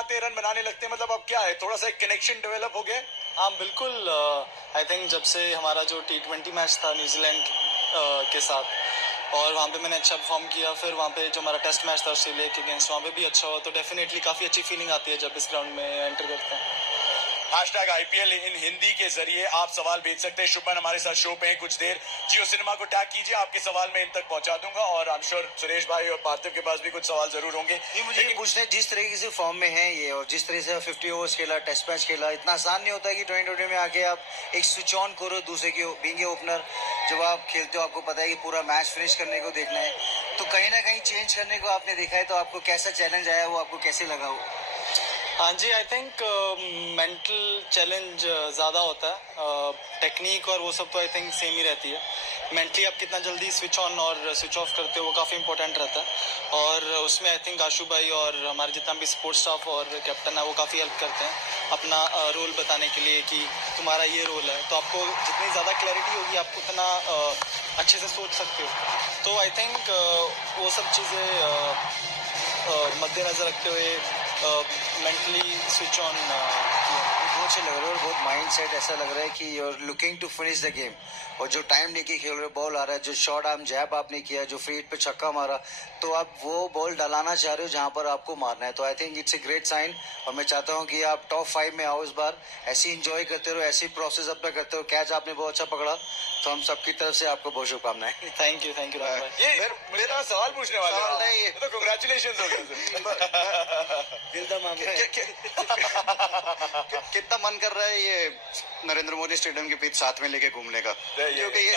आते रन बनाने लगते हैं, मतलब अब क्या है, थोड़ा सा एक कनेक्शन डेवलप हो गया? हाँ बिल्कुल। आई थिंक जब से हमारा जो T20 मैच था न्यूजीलैंड के साथ, और वहाँ पे मैंने अच्छा परफॉर्म किया, फिर वहाँ पे जो हमारा टेस्ट मैच था ऑस्ट्रेलिया के अगेंस्ट, वहाँ पे भी अच्छा हुआ, तो डेफिनेटली काफ़ी अच्छी फीलिंग आती है जब इस ग्राउंड में एंटर करते हैं। #IPL इन हिंदी के जरिए आप सवाल भेज सकते हैं। शुभमन हमारे साथ शो पे हैं कुछ देर, जियो सिनेमा को टैग कीजिए, आपके सवाल मैं इन तक पहुंचा दूंगा, और आई एम श्योर सुरेश भाई और पार्थिव के पास भी कुछ सवाल जरूर होंगे। ये मुझे पूछना है, जिस तरीके से फॉर्म में है ये, और जिस तरह से 50 ओवर्स खेला, टेस्ट मैच खेला, इतना आसान नहीं होता कि 2020 में आके आप एक स्विच ऑन करो दूसरे के बीइंग ओपनर। जब आप खेलते हो आपको पता है कि पूरा मैच फिनिश करने को देखना है, तो कहीं ना कहीं चेंज करने को आपने देखा है, तो आपको कैसा चैलेंज आया, वो आपको कैसे लगा वो? हाँ जी, आई थिंक मेंटल चैलेंज ज़्यादा होता है। टेक्निक और वो सब तो आई थिंक सेम ही रहती है। मेंटली आप कितना जल्दी स्विच ऑन और स्विच ऑफ करते हो वो काफ़ी इंपॉर्टेंट रहता है, और उसमें आई थिंक आशु भाई और हमारे जितना भी सपोर्ट स्टाफ और कैप्टन है वो काफ़ी हेल्प करते हैं अपना रोल बताने के लिए कि तुम्हारा ये रोल है, तो आपको जितनी ज़्यादा क्लैरिटी होगी आपको उतना अच्छे से सोच सकते हो। तो आई थिंक वो सब चीज़ें मद्देनजर रखते हुए मेंटली स्विच ऑन बहुत अच्छे लग रहे हो, और बहुत माइंड सेट ऐसा लग रहा है कि you are looking to finish the game, और जो टाइम लेके खेल रहे हो, बॉल आ रहा है, जो शॉट आर्म जैब आपने किया, जो फ्री हिट पे छक्का मारा, तो आप वो बॉल डलाना चाह रहे हो जहां पर आपको मारना है, तो I think it's a great sign. और मैं चाहता हूं कि आप टॉप 5 में आओ इस बार, ऐसे इंजॉय करते रहो, ऐसी प्रोसेस अपना करते हो। कैच आपने बहुत अच्छा पकड़ा, तो हम सबकी तरफ से आपको बहुत शुभकामनाएं। थैंक यू ये मेरा सवाल पूछने वाला सवाल नहीं, ये तो कांग्रेचुलेशन हो गया। दिल दा मामला है। कितना मन कर रहा है ये नरेंद्र मोदी स्टेडियम के बीच साथ में लेके घूमने का, क्योंकि ये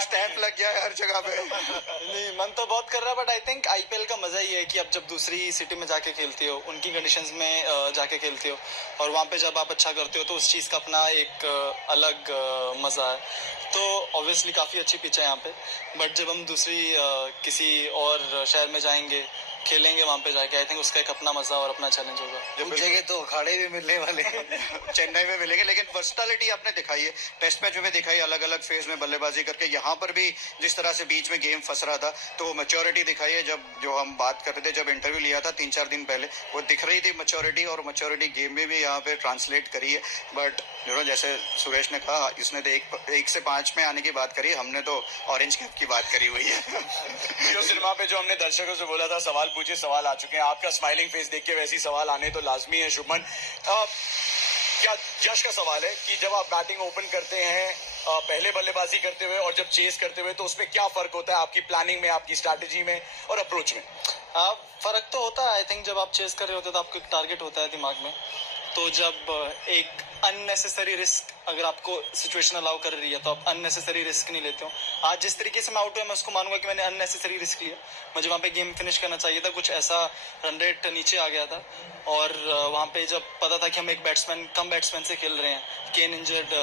स्टैंप लग गया है हर जगह पे। नहीं, मन तो बहुत कर रहा है, बट आई थिंक आईपीएल का मजा ही है कि अब जब दूसरी सिटी में जाके खेलते हो, उनकी कंडीशंस में जाके खेलते हो, और वहाँ पे जब आप अच्छा करते हो तो उस चीज़ का अपना एक अलग मजा है। तो ऑब्वियसली काफ़ी अच्छी पिच है यहाँ पे, बट जब हम दूसरी किसी और शहर में जाएंगे, खेलेंगे वहाँ पे जाके, आई थिंक उसका एक अपना मजा और अपना चैलेंज होगा। उस जगह तो अखाड़े भी मिलने वाले हैं। चेन्नई में मिलेंगे, लेकिन वर्सटालिटी आपने दिखाई है, टेस्ट मैच में दिखाई, अलग अलग फेज में बल्लेबाजी करके, यहाँ पर भी जिस तरह से बीच में गेम फंस रहा था, तो मैच्योरिटी दिखाई है। जब जो हम बात कर रहे थे, जब इंटरव्यू लिया था 3-4 दिन पहले, वो दिख रही थी मैच्योरिटी, और मैच्योरिटी गेम में भी यहाँ पे ट्रांसलेट करी है। बट जैसे सुरेश ने कहा, इसने तो 1 से 5 में आने की बात करी, हमने तो ऑरेंज कैप की बात करी हुई है। जियो सिनेमा पे जो हमने दर्शकों से बोला था सवाल पूछे, सवाल आ चुके हैं। आपका स्माइलिंग फेस देख के वैसे ही सवाल आने तो लाजमी है। शुभमन, क्या यश का सवाल है कि जब आप बैटिंग ओपन करते हैं पहले बल्लेबाजी करते हुए और जब चेस करते हुए, तो उसमें क्या फर्क होता है आपकी प्लानिंग में, आपकी स्ट्रैटेजी में और अप्रोच में? फर्क तो होता है। आई थिंक जब आप चेस कर रहे होते हो तो आपको एक टारगेट होता है दिमाग में, तो जब एक अननेसेसरी रिस्क अगर आपको सिचुएशन अलाउ कर रही है तो आप अननेसेसरी रिस्क नहीं लेते हो। आज जिस तरीके से मैं आउट हुआ, मैं उसको मानूंगा कि मैंने अननेसेसरी रिस्क लिया। मुझे वहाँ पे गेम फिनिश करना चाहिए था, कुछ ऐसा रन रेट नीचे आ गया था, और वहाँ पे जब पता था कि हम एक कम बैट्समैन से खेल रहे हैं, केन इंजर्ड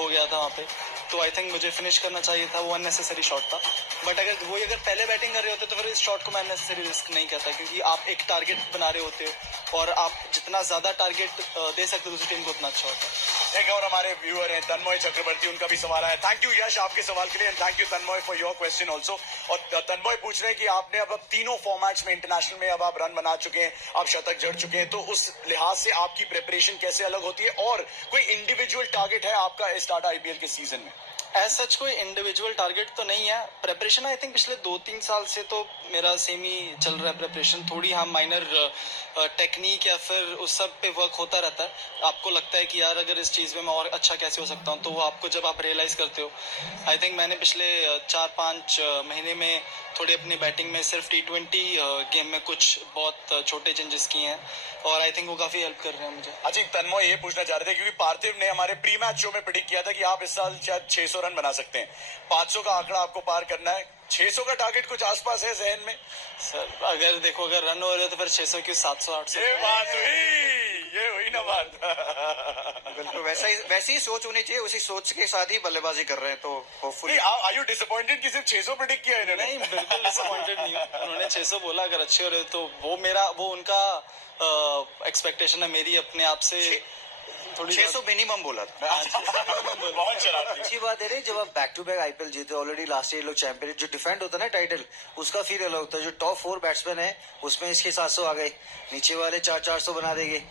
हो गया था वहाँ पे, तो आई थिंक मुझे फिनिश करना चाहिए था, वो अननेसेसरी शॉट था। बट अगर पहले बैटिंग कर रहे होते तो फिर इस शॉट को मैं अननेसेसरी रिस्क नहीं कहता, क्योंकि आप एक टारगेट बना रहे होते हो, और आप जितना ज्यादा टारगेट दे सकते हो दूसरी टीम को उतना अच्छा होता है। एक और हमारे व्यूअर हैं तन्मय चक्रवर्ती, उनका भी सवाल आया। थैंक यू यश आपके सवाल के लिए, and thank you Tanmay for your question also. और तन्मय पूछ रहे हैं कि आपने अब तीनों फॉर्मेट्स में इंटरनेशनल में अब आप रन बना चुके हैं, आप शतक जड़ चुके हैं, तो उस लिहाज से आपकी प्रिपरेशन कैसे अलग होती है, और कोई इंडिविजुअल टारगेट है आपका स्टार्ट आईपीएल के सीजन में? एज सच कोई इंडिविजुअल टारगेट तो नहीं है। प्रेपरेशन आई थिंक पिछले 2-3 साल से तो मेरा सेम ही चल रहा है प्रेपरेशन। थोड़ी हाँ माइनर टेक्निक या फिर उस सब पे वर्क होता रहता है। आपको लगता है कि यार अगर इस चीज़ में मैं और अच्छा कैसे हो सकता हूँ, तो वो आपको जब आप रियलाइज़ करते हो। आई थिंक मैंने पिछले 4-5 महीने में थोड़ी अपनी बैटिंग में सिर्फ T20 गेम में कुछ बहुत छोटे चेंजेस किए हैं, और आई थिंक वो काफ़ी हेल्प कर रहे हैं मुझे। अच्छा, तन्मय ये पूछना चाह रहे थे, क्योंकि पार्थिव ने हमारे प्री मैच शो में प्रेडिक्ट किया था कि आप इस साल शायद 600 रन बना सकते हैं, 500 का आंकड़ा आपको पार करना है, 600 का टारगेट कुछ आसपास है जहन में? सर अगर देखो, अगर रन हो रहे तो फिर 600 क्यों, 700-800। ये हुई ना बात। बिल्कुल वैसी ही सोच होनी चाहिए, उसी सोच के साथ ही बल्लेबाजी कर रहे हैं, तो होपफुली। आर यू डिसअपॉइंटेड कि सिर्फ 600 प्रेडिक्ट किया इन्होंने? नहीं, बिल्कुल डिसअपॉइंटेड नहीं हूँ। उन्होंने 600 बोला, अगर अच्छे हो रहे तो वो उनका एक्सपेक्टेशन है। मेरी अपने आप से थोड़ी 600 मिनिमम बोला था। बहुत शरारती। अच्छी बात है रे, जब आप बैक टू बैक आईपीएल जीते, ऑलरेडी लास्ट ईयर लोग चैंपियन, जो डिफेंड होता है ना टाइटल, उसका फील अलग होता है। जो टॉप 4 बैट्समैन है उसमें इसके 700 आ गए, नीचे वाले 400 बना देंगे,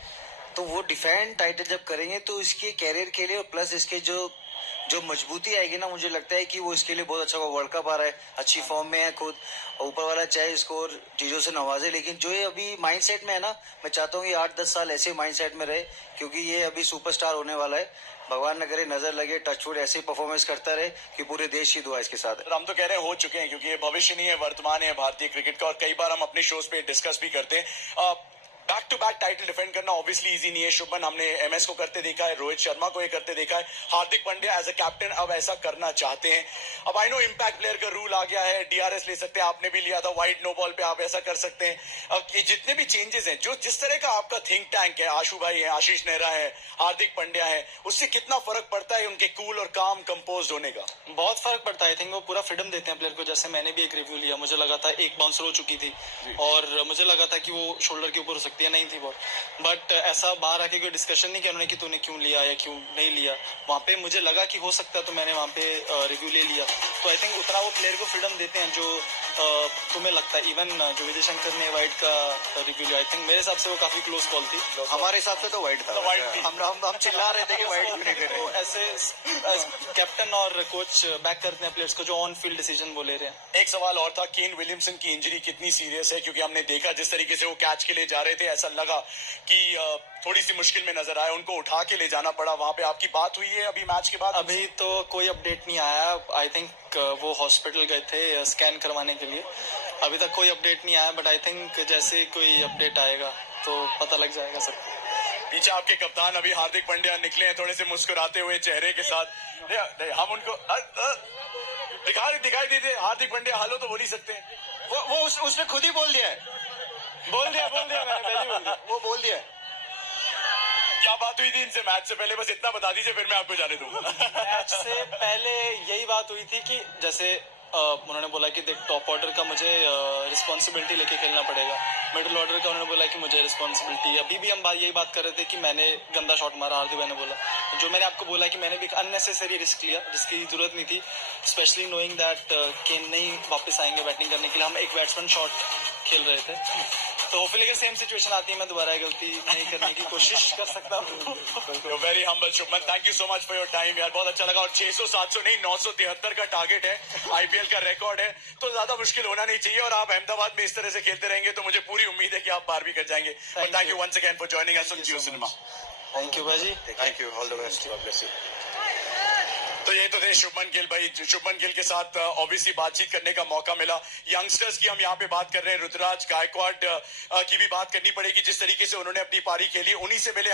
तो वो डिफेंड टाइटल जब करेंगे तो इसके कैरियर के लिए, प्लस इसके जो मजबूती आएगी ना, मुझे लगता है कि वो इसके लिए बहुत अच्छा होगा। वर्ल्ड कप आ रहा है, अच्छी फॉर्म में है खुद, ऊपर वाला चाहे स्कोर चीजों से नवाजे, लेकिन जो ये अभी माइंडसेट में है ना, मैं चाहता हूँ कि 8-10 साल ऐसे माइंडसेट में रहे, क्योंकि ये अभी सुपरस्टार होने वाला है। भगवान न करे नजर लगे, टचवुड ऐसे ही परफॉर्मेंस करता रहे कि पूरे देश की दुआ इसके साथ है। हम तो कह रहे हैं हो चुके हैं, क्योंकि ये भविष्य नहीं है, वर्तमान है भारतीय क्रिकेट का, और कई बार हम अपने शोज पे डिस्कस भी करते हैं। Back to back title defend करना ऑब्वियसली इजी नहीं है। शुभमन, हमने एमएस को करते देखा है, रोहित शर्मा को ये करते देखा है, Hardik Pandya as a captain अब ऐसा करना चाहते हैं। अब आई नो इम्पैक्ट प्लेयर का रूल आ गया है, डीआरएस ले सकते हैं, आपने भी लिया था, वाइड नो बॉल पे आप ऐसा कर सकते हैं। अब ये जितने भी चेंजेस हैं, जो जिस तरह का आपका थिंक टैंक है, आशु भाई है, आशीष नेहरा है, हार्दिक पांड्या है, उससे कितना फर्क पड़ता है उनके कूल और काम कंपोज होने का? बहुत फर्क पड़ता है। आई थिंक वो पूरा फ्रीडम देते हैं प्लेयर को। जैसे मैंने भी एक रिव्यू लिया, मुझे लगा था एक बाउंसर हो चुकी थी और मुझे लगा था कि वो शोल्डर के ऊपर हो सकती है, नहीं थी बॉल, बट ऐसा बाहर आके कोई डिस्कशन नहीं किया उन्होंने कि तूने क्यों लिया या क्यों नहीं लिया। वहाँ पे मुझे लगा कि हो सकता है, तो मैंने वहाँ पे रिव्यू ले लिया। तो आई थिंक उतना वो प्लेयर को फ्रीडम देते हैं जो तुम्हें लगता है। इवन जो विजय शंकर ने वाइड का रिव्यू लिया, आई थिंक मेरे हिसाब से वो काफी क्लोज बॉल थी। हमारे हिसाब से तो वाइड था। वाइड थी। हम चिल्ला रहे थे कि वाइड क्यों नहीं दे रहे। तो ऐसे कैप्टन और कोच बैक करते हैं प्लेयर्स को जो ऑन फील्ड डिसीजन वो ले रहे हैं। एक सवाल और था, केन विलियमसन की इंजरी कितनी सीरियस है? क्योंकि हमने देखा जिस तरीके से वो कैच के लिए जा रहे थे, ऐसा लगा कि थोड़ी सी मुश्किल में नजर आया, उनको उठा के ले जाना पड़ा। वहां पे आपकी बात हुई है अभी मैच के बाद? अभी तो कोई अपडेट नहीं आया। आई थिंक वो हॉस्पिटल गए थे स्कैन करवाने के लिए, अभी तक कोई अपडेट नहीं आया, बट आई थिंक जैसे कोई अपडेट आएगा तो पता लग जाएगा सबको। पीछे आपके कप्तान अभी हार्दिक पांड्या निकले हैं थोड़े से मुस्कुराते हुए चेहरे के साथ। हम उनको दिखाई दीजिए, हार्दिक पांड्या हालो तो बोल ही सकते हैं। वो उसने खुद ही बोल दिया है। बोल दिया मैंने पहले ही बोल दिया। वो बोल दिया है। क्या बात हुई थी इनसे मैच से पहले, बस इतना बता दीजिए, फिर मैं आपको जाने दूंगा। मैच से पहले यही बात हुई थी कि जैसे उन्होंने बोला कि देख, टॉप ऑर्डर का मुझे रिस्पॉन्सिबिलिटी लेके खेलना पड़ेगा, मिडिल ऑर्डर का उन्होंने बोला कि मुझे रिस्पॉन्सिबिलिटी। अभी भी हम यही बात कर रहे थे कि मैंने गंदा शॉट मारा, हार्दिक भाई ने बोला। जो मैंने आपको बोला कि मैंने भी एक अननेसेसरी रिस्क लिया जिसकी जरूरत नहीं थी, स्पेशली नोइंग दैट केन नहीं वापस आएंगे बैटिंग करने के लिए। हम एक बैट्समैन शॉट खेल रहे थे, तो होपफुली अगर सेम सिचुएशन आती है मैं दोबारा गलती नहीं करने की कोशिश कर सकता हूँ। Very humble Shubman, thank you so much for your time यार, बहुत अच्छा लगा। और 600 700 नहीं 973 का टारगेट है, आईपीएल का रिकॉर्ड है, तो ज्यादा मुश्किल होना नहीं चाहिए। और आप अहमदाबाद में इस तरह से खेलते रहेंगे तो मुझे पूरी उम्मीद है कि आप पार भी कर जाएंगे। Thank you once again for joining us on JioCinema. Thank you भाई, thank you, all the best, God bless you. तो ये तो थे शुभमन गिल भाई। शुभमन गिल के साथ ऑब्वियसली बातचीत करने का मौका मिला। यंगस्टर्स की हम यहाँ पे बात कर रहे हैं, ऋतुराज गायकवाड की भी बात करनी पड़ेगी, जिस तरीके से उन्होंने अपनी पारी खेली। उन्हीं से मिले